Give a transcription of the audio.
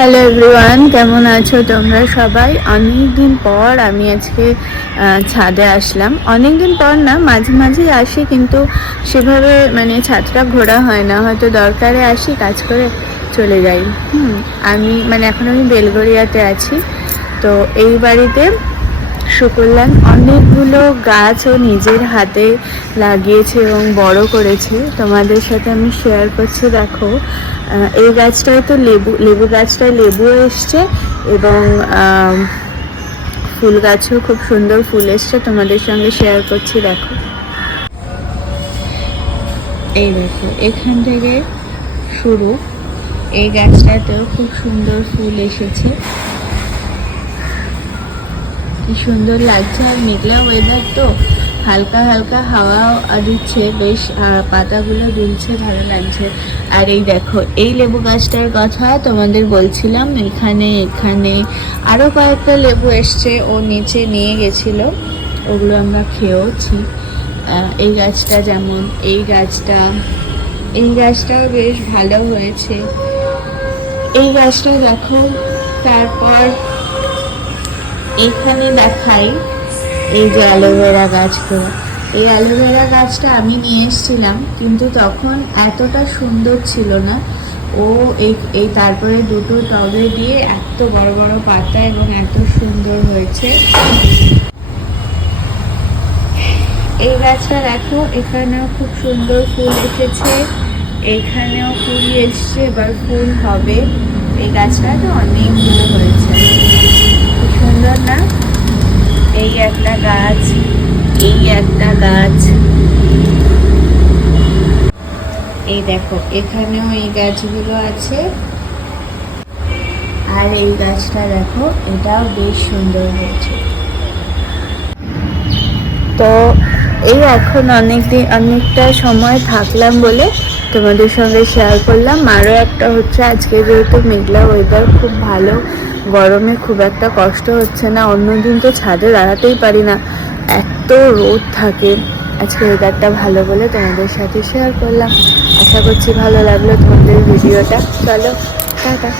Hello everyone, কেমন আছো তোমরা সবাই? অনেক দিন পর আমি আজকে ছাদে আসলাম। অনেক দিন পর না, মাঝে মাঝেই আসি, কিন্তু সেভাবে ছাদটা ঘোরা হয় না। হয়তো দরকারে আসি, কাজ করে চলে যাই। আমি এখন আমি বেলগড়িয়াতে আছি। তো এই বাড়িতে সুকল্যাণ অনেকগুলো গাছ ও নিজের হাতে লাগিয়েছে এবং বড় করেছে। তোমাদের সাথে আমি শেয়ার করছি। দেখো, এই গাছটায় তো লেবু গাছটায় লেবু এসছে এবং ফুল গাছও খুব সুন্দর ফুল এসছে। তোমাদের সঙ্গে শেয়ার করছি। দেখো, এই দেখো, এখান থেকে শুরু। এই গাছটাতেও খুব সুন্দর ফুল এসেছে। কি সুন্দর লাগছে। আর মেঘলা ওয়েদার, তো হালকা হালকা হাওয়া দিচ্ছে, বেশ পাতাগুলো দুলছে, ভালো লাগছে। আর এই দেখো, এই লেবু গাছটার কথা তোমাদের বলছিলাম। এখানে আরো কয়েকটা লেবু এসছে, ও নিচে নিয়ে গেছিল, ওগুলো আমরা খেয়েওছি। এই গাছটা যেমন, এই গাছটাও বেশ ভালো হয়েছে। এই গাছটা দেখো। তারপর এখানে দেখাই, এই যে অ্যালোভেরা গাছগুলো। এই অ্যালোভেরা গাছটা আমি নিয়ে এসেছিলাম, কিন্তু তখন এতটা সুন্দর ছিল না। ও এই তারপরে দুটো টবে দিয়ে এত বড় বড় পাতা এবং এত সুন্দর হয়েছে। এই গাছটা দেখো, এখানেও খুব সুন্দর ফুল এসেছে, এখানেও ফুল এসছে, এবার ফুল হবে। এই গাছটা তো অনেকগুলো হয়েছে, খুব সুন্দর না? এই একটা গাছ, এই একটা গাছ, এই দেখো, এখানেও এই গাছগুলো আছে। আর এই গাছটা দেখো, এটাও বেশ সুন্দর হয়েছে। তো এই এখন অনেকটা সময় থাকলাম বলে তোমাদের সঙ্গে শেয়ার করলাম। আরও একটা হচ্ছে, আজকে যেহেতু মেঘলা ওয়েদার, খুব ভালো, গরমে খুব একটা কষ্ট হচ্ছে না। অন্যদিন তো ছাদে দাঁড়াতেই পারি না, এত রোদ থাকে। আজকে ওয়েদারটা ভালো বলে তোমাদের সাথে শেয়ার করলাম। আশা করছি ভালো লাগলো তোমাদের ভিডিওটা। চলো, টাটা।